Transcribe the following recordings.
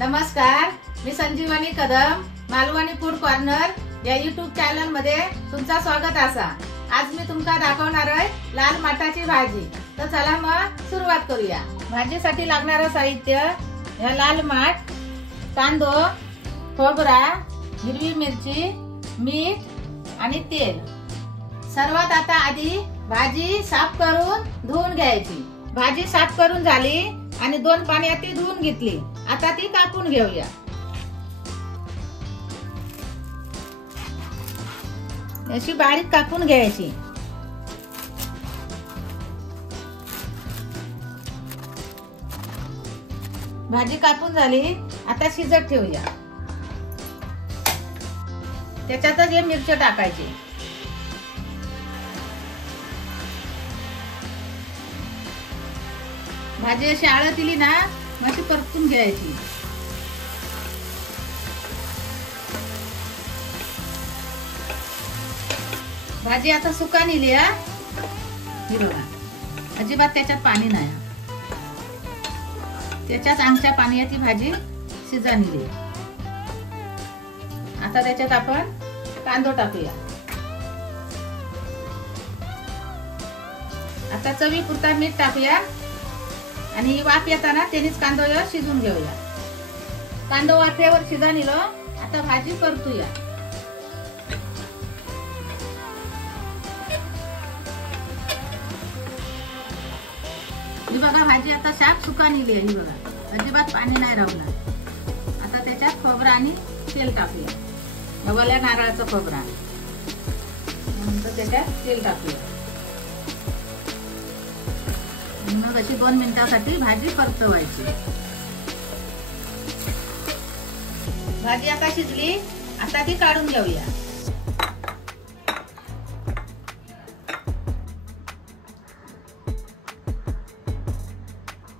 नमस्कार, मी संजीवनी Kadam, Malvani food corner या YouTube channel मध्ये तुमचा स्वागत असा। आज मी तुमका दाखवणार आहे लाल माठाची भाजी। तर चला मग सुरुवात करूया। भाजीसाठी लागणारे साहित्य या लाल माठ, कांदो, खोबरा, हिरवी मिरची, मीठ आणि तेल। सर्वात आता आधी भाजी साफ करून धुवून घ्यायची। भाजी साफ करून झाली आणि 2 पाण्यात ती धुवून घेतली। आता ती कापून घेऊया। अशी बारीक कापून घ्यायची। भाजी कापून झाली, आता शिजत ठेवूया। त्याच्यातच हे मिरची टाकायची। भाजी अशी आळं दिली ना, मग ती परतून घ्यायची। भाजी आता सुका नेली हा, ही बघा, अजिबात त्याच्यात पाणी नाही। त्याच्यात अंगच्या पाण्याची भाजी शिजा नेली। आता त्याच्यात आपण कांदो टाकूया। आता चवीपुरता मीठ टाकूया आणि वाफ येताना त्यानेच कांदो शिजून घेऊया। कांदो वाफेवर शिजा निलो, आता भाजी परतूया। ही बघा, भाजी आता साफ सुका निली आहे। ही बघा, अजिबात पाणी नाही राहणार। आता त्याच्यात खोबरा आणि तेल टाकूया। ओल्या नारळाचं खोबरा, नंतर त्याच्यात तेल टाकूया। मग अशी 2 मिनिटांसाठी भाजी परतवायची। भाजी आता शिजली, आता ती काढून घेऊया।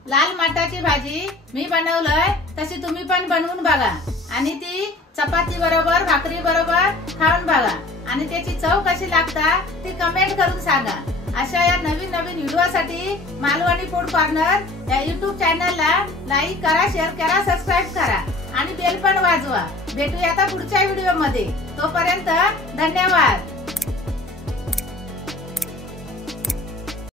लाल माठाची भाजी मी बनवलंय, तशी तुम्ही पण बनवून बघा आणि ती चपाती बरोबर, भाकरी बरोबर खाऊन बघा आणि त्याची चव कशी लागता ती कमेंट करून सांगा। अशा या नवीन व्हिडिओसाठी मालवणी फूड कॉर्नर या YouTube चॅनलला लाईक करा, शेअर करा, सबस्क्राइब करा आणि बेल पण वाजवा। भेटूया आता पुढच्या व्हिडिओ मध्ये। तोपर्यंत धन्यवाद।